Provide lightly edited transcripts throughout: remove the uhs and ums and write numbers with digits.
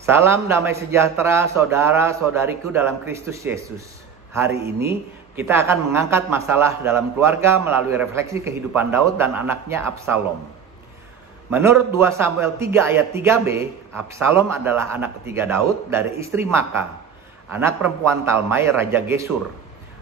Salam damai sejahtera saudara-saudariku dalam Kristus Yesus. Hari ini kita akan mengangkat masalah dalam keluarga melalui refleksi kehidupan Daud dan anaknya Absalom. Menurut 2 Samuel 3 ayat 3b, Absalom adalah anak ketiga Daud dari istri Maaka, anak perempuan Talmai Raja Gesur.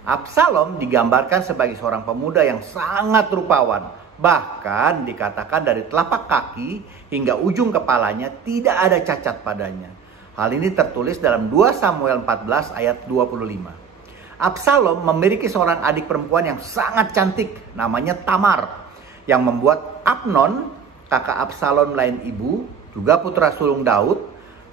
Absalom digambarkan sebagai seorang pemuda yang sangat rupawan. Bahkan dikatakan dari telapak kaki hingga ujung kepalanya tidak ada cacat padanya. Hal ini tertulis dalam 2 Samuel 14 ayat 25. Absalom memiliki seorang adik perempuan yang sangat cantik, namanya Tamar, yang membuat Amnon, kakak Absalom lain ibu, juga putra sulung Daud,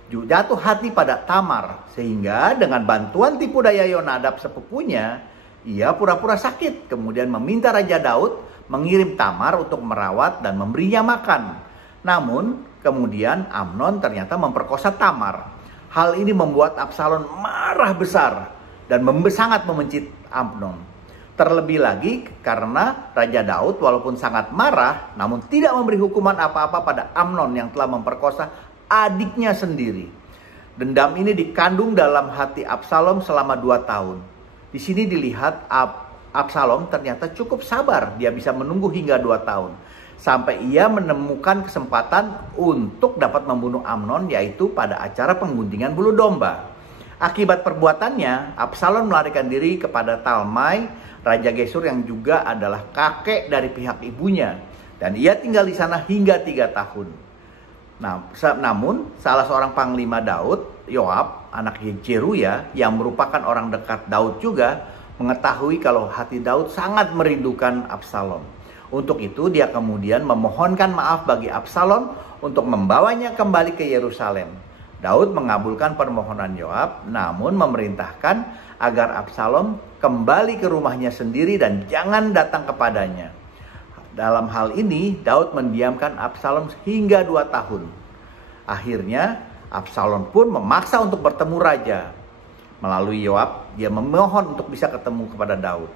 jatuh hati pada Tamar. Sehingga dengan bantuan tipu daya Yonadab sepupunya, ia pura-pura sakit, kemudian meminta Raja Daud mengirim Tamar untuk merawat dan memberinya makan. Namun kemudian Amnon ternyata memperkosa Tamar. Hal ini membuat Absalom marah besar dan sangat membenci Amnon. Terlebih lagi karena Raja Daud walaupun sangat marah, namun tidak memberi hukuman apa-apa pada Amnon yang telah memperkosa adiknya sendiri. Dendam ini dikandung dalam hati Absalom selama 2 tahun. Di sini dilihat Absalom ternyata cukup sabar, dia bisa menunggu hingga 2 tahun. Sampai ia menemukan kesempatan untuk dapat membunuh Amnon, yaitu pada acara pengguntingan bulu domba. Akibat perbuatannya, Absalom melarikan diri kepada Talmai, Raja Gesur yang juga adalah kakek dari pihak ibunya. Dan ia tinggal di sana hingga 3 tahun. Namun, salah seorang panglima Daud, Yoab, anak Jeruya, yang merupakan orang dekat Daud juga, mengetahui kalau hati Daud sangat merindukan Absalom. Untuk itu dia kemudian memohonkan maaf bagi Absalom untuk membawanya kembali ke Yerusalem. Daud mengabulkan permohonan Yoab, namun memerintahkan agar Absalom kembali ke rumahnya sendiri dan jangan datang kepadanya. Dalam hal ini Daud mendiamkan Absalom hingga 2 tahun. Akhirnya Absalom pun memaksa untuk bertemu raja. Melalui Yoab, dia memohon untuk bisa ketemu kepada Daud.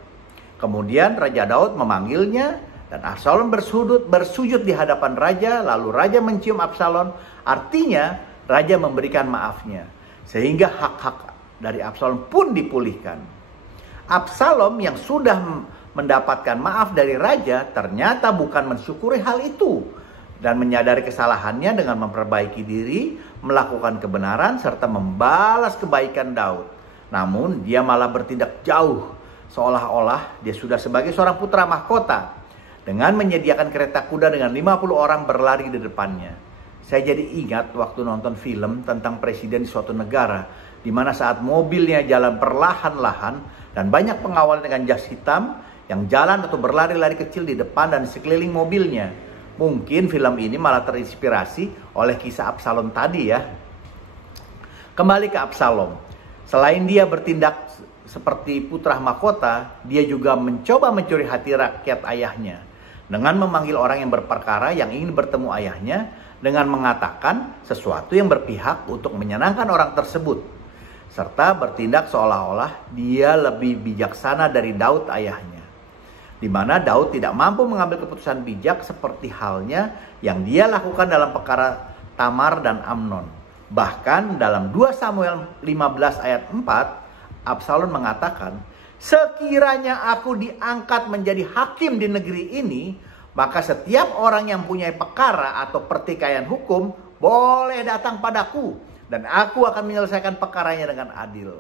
Kemudian Raja Daud memanggilnya dan Absalom bersujud di hadapan raja. Lalu raja mencium Absalom, artinya raja memberikan maafnya. Sehingga hak-hak dari Absalom pun dipulihkan. Absalom yang sudah mendapatkan maaf dari raja ternyata bukan mensyukuri hal itu dan menyadari kesalahannya dengan memperbaiki diri, melakukan kebenaran, serta membalas kebaikan Daud. Namun dia malah bertindak jauh, seolah-olah dia sudah sebagai seorang putra mahkota, dengan menyediakan kereta kuda dengan 50 orang berlari di depannya. Saya jadi ingat waktu nonton film tentang presiden di suatu negara, di mana saat mobilnya jalan perlahan-lahan dan banyak pengawal dengan jas hitam yang jalan atau berlari-lari kecil di depan dan sekeliling mobilnya. Mungkin film ini malah terinspirasi oleh kisah Absalom tadi ya. Kembali ke Absalom. Selain dia bertindak seperti putra mahkota, dia juga mencoba mencuri hati rakyat ayahnya. Dengan memanggil orang yang berperkara yang ingin bertemu ayahnya, dengan mengatakan sesuatu yang berpihak untuk menyenangkan orang tersebut. Serta bertindak seolah-olah dia lebih bijaksana dari Daud ayahnya. Di mana Daud tidak mampu mengambil keputusan bijak seperti halnya yang dia lakukan dalam perkara Tamar dan Amnon. Bahkan dalam 2 Samuel 15 ayat 4, Absalom mengatakan, "Sekiranya aku diangkat menjadi hakim di negeri ini, maka setiap orang yang punya perkara atau pertikaian hukum boleh datang padaku dan aku akan menyelesaikan perkaranya dengan adil."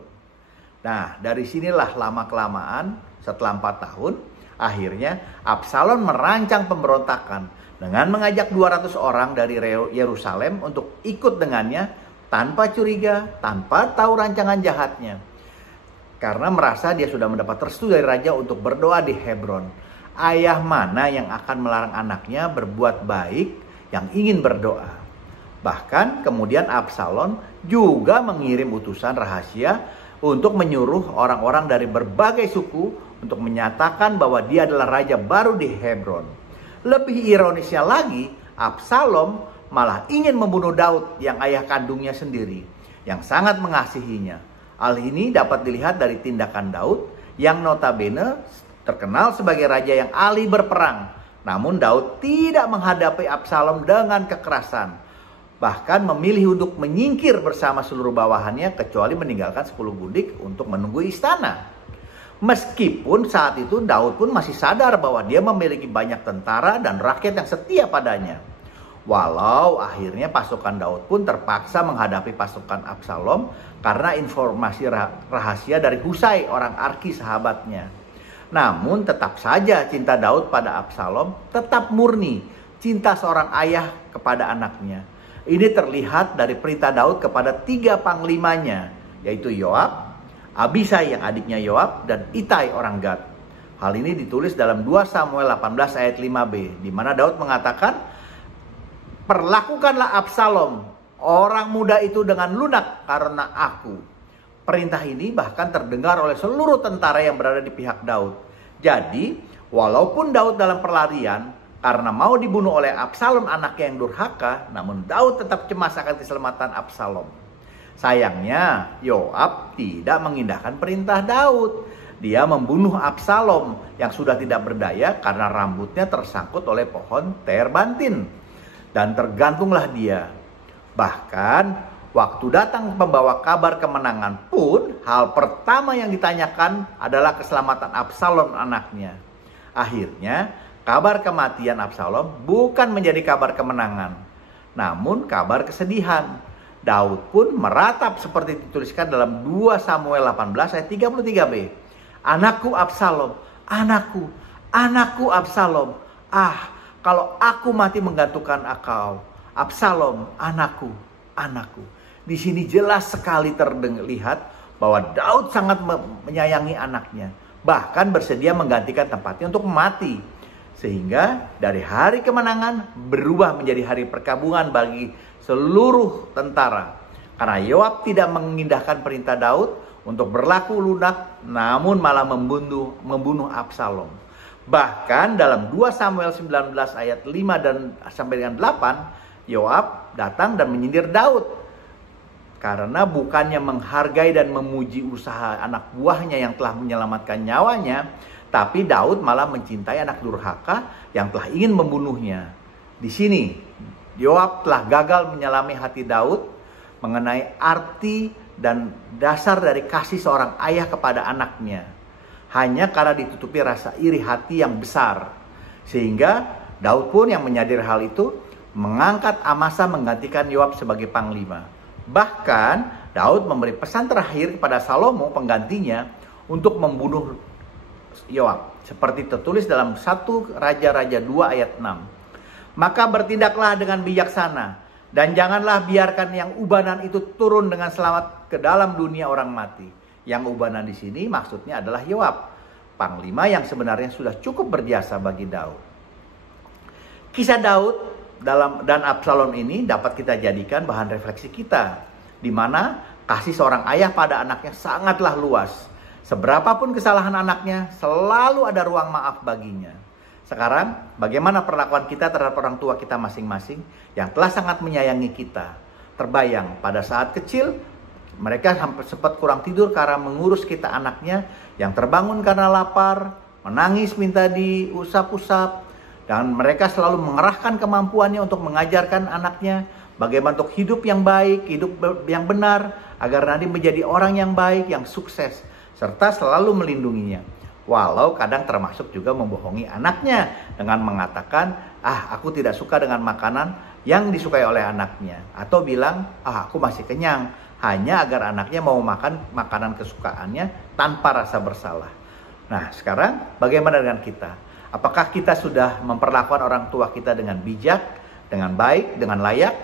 Nah, dari sinilah lama-kelamaan setelah 4 tahun, akhirnya Absalom merancang pemberontakan dengan mengajak 200 orang dari Yerusalem untuk ikut dengannya tanpa curiga, tanpa tahu rancangan jahatnya. Karena merasa dia sudah mendapat restu dari raja untuk berdoa di Hebron. Ayah mana yang akan melarang anaknya berbuat baik yang ingin berdoa? Bahkan kemudian Absalom juga mengirim utusan rahasia untuk menyuruh orang-orang dari berbagai suku untuk menyatakan bahwa dia adalah raja baru di Hebron. Lebih ironisnya lagi, Absalom malah ingin membunuh Daud yang ayah kandungnya sendiri, yang sangat mengasihinya. Hal ini dapat dilihat dari tindakan Daud yang notabene terkenal sebagai raja yang ahli berperang. Namun Daud tidak menghadapi Absalom dengan kekerasan. Bahkan memilih untuk menyingkir bersama seluruh bawahannya kecuali meninggalkan 10 gundik untuk menunggu istana. Meskipun saat itu Daud pun masih sadar bahwa dia memiliki banyak tentara dan rakyat yang setia padanya. Walau akhirnya pasukan Daud pun terpaksa menghadapi pasukan Absalom karena informasi rahasia dari Husai, orang Arki sahabatnya. Namun tetap saja cinta Daud pada Absalom tetap murni, cinta seorang ayah kepada anaknya. Ini terlihat dari perintah Daud kepada 3 panglimanya, yaitu Yoab, Abisai yang adiknya Yoab, dan Itai orang Gad. Hal ini ditulis dalam 2 Samuel 18 ayat 5b, di mana Daud mengatakan, "Perlakukanlah Absalom, orang muda itu dengan lunak karena aku." Perintah ini bahkan terdengar oleh seluruh tentara yang berada di pihak Daud. Jadi, walaupun Daud dalam perlarian karena mau dibunuh oleh Absalom anaknya yang durhaka, namun Daud tetap cemas akan keselamatan Absalom. Sayangnya, Yoab tidak mengindahkan perintah Daud. Dia membunuh Absalom yang sudah tidak berdaya karena rambutnya tersangkut oleh pohon terbantin. Dan tergantunglah dia. Bahkan, waktu datang pembawa kabar kemenangan pun, hal pertama yang ditanyakan adalah keselamatan Absalom anaknya. Akhirnya, kabar kematian Absalom bukan menjadi kabar kemenangan, namun kabar kesedihan. Daud pun meratap seperti dituliskan dalam 2 Samuel 18 ayat 33b. "Anakku Absalom, anakku, anakku Absalom. Ah, kalau aku mati menggantungkan engkau. Absalom, anakku, anakku." Di sini jelas sekali terlihat bahwa Daud sangat menyayangi anaknya, bahkan bersedia menggantikan tempatnya untuk mati. Sehingga dari hari kemenangan berubah menjadi hari perkabungan bagi seluruh tentara. Karena Yoab tidak mengindahkan perintah Daud untuk berlaku lunak, namun malah membunuh Absalom. Bahkan dalam 2 Samuel 19 ayat 5 dan sampai dengan 8, Yoab datang dan menyindir Daud. Karena bukannya menghargai dan memuji usaha anak buahnya yang telah menyelamatkan nyawanya, tapi Daud malah mencintai anak durhaka yang telah ingin membunuhnya. Di sini Yoab telah gagal menyelami hati Daud mengenai arti dan dasar dari kasih seorang ayah kepada anaknya. Hanya karena ditutupi rasa iri hati yang besar. Sehingga Daud pun yang menyadari hal itu mengangkat Amasa menggantikan Yoab sebagai panglima. Bahkan Daud memberi pesan terakhir kepada Salomo penggantinya untuk membunuh Yoab. Seperti tertulis dalam 1 Raja-Raja 2 ayat 6. "Maka bertindaklah dengan bijaksana, dan janganlah biarkan yang ubanan itu turun dengan selamat ke dalam dunia orang mati." Yang ubanan di sini maksudnya adalah Yoab, panglima yang sebenarnya sudah cukup berjasa bagi Daud. Kisah Daud dan Absalom ini dapat kita jadikan bahan refleksi kita, di mana kasih seorang ayah pada anaknya sangatlah luas. Seberapapun kesalahan anaknya, selalu ada ruang maaf baginya. Sekarang, bagaimana perlakuan kita terhadap orang tua kita masing-masing yang telah sangat menyayangi kita? Terbayang pada saat kecil, mereka sempat kurang tidur karena mengurus kita anaknya yang terbangun karena lapar, menangis minta diusap-usap, dan mereka selalu mengerahkan kemampuannya untuk mengajarkan anaknya bagaimana untuk hidup yang baik, hidup yang benar, agar nanti menjadi orang yang baik, yang sukses, serta selalu melindunginya. Walau kadang termasuk juga membohongi anaknya dengan mengatakan, aku tidak suka dengan makanan yang disukai oleh anaknya. Atau bilang, aku masih kenyang. Hanya agar anaknya mau makan makanan kesukaannya tanpa rasa bersalah. Nah, sekarang bagaimana dengan kita? Apakah kita sudah memperlakukan orang tua kita dengan bijak, dengan baik, dengan layak,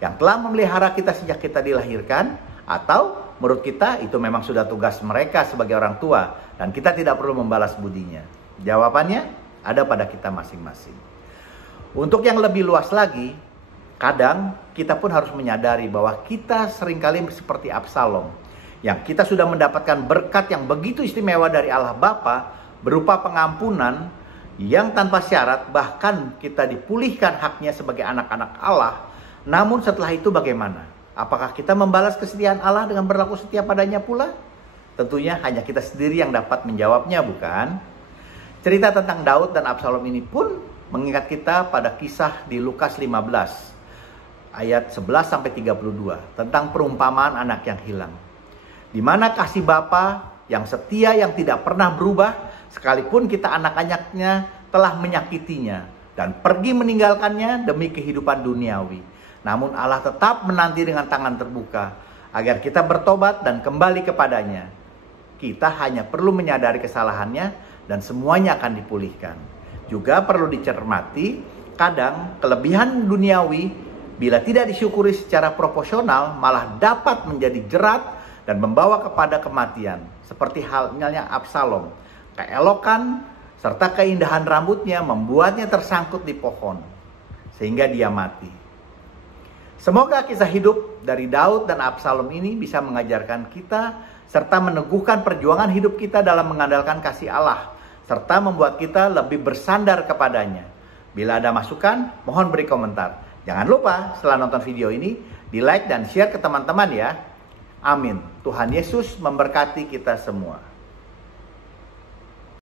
yang telah memelihara kita sejak kita dilahirkan? Atau menurut kita itu memang sudah tugas mereka sebagai orang tua dan kita tidak perlu membalas budinya? Jawabannya ada pada kita masing-masing. Untuk yang lebih luas lagi, kadang kita pun harus menyadari bahwa kita seringkali seperti Absalom, yang kita sudah mendapatkan berkat yang begitu istimewa dari Allah Bapa berupa pengampunan yang tanpa syarat, bahkan kita dipulihkan haknya sebagai anak-anak Allah. Namun setelah itu bagaimana? Apakah kita membalas kesetiaan Allah dengan berlaku setia padanya pula? Tentunya hanya kita sendiri yang dapat menjawabnya, bukan? Cerita tentang Daud dan Absalom ini pun mengingat kita pada kisah di Lukas 15. ayat 11-32 tentang perumpamaan anak yang hilang. Di mana kasih Bapa yang setia yang tidak pernah berubah sekalipun kita anak-anaknya telah menyakitinya dan pergi meninggalkannya demi kehidupan duniawi. Namun Allah tetap menanti dengan tangan terbuka agar kita bertobat dan kembali kepadanya. Kita hanya perlu menyadari kesalahannya dan semuanya akan dipulihkan. Juga perlu dicermati, kadang kelebihan duniawi bila tidak disyukuri secara proporsional malah dapat menjadi jerat dan membawa kepada kematian. Seperti halnya Absalom. Keelokan serta keindahan rambutnya membuatnya tersangkut di pohon sehingga dia mati. Semoga kisah hidup dari Daud dan Absalom ini bisa mengajarkan kita serta meneguhkan perjuangan hidup kita dalam mengandalkan kasih Allah serta membuat kita lebih bersandar kepadanya. Bila ada masukan, mohon beri komentar. Jangan lupa setelah nonton video ini di like dan share ke teman-teman ya. Amin. Tuhan Yesus memberkati kita semua.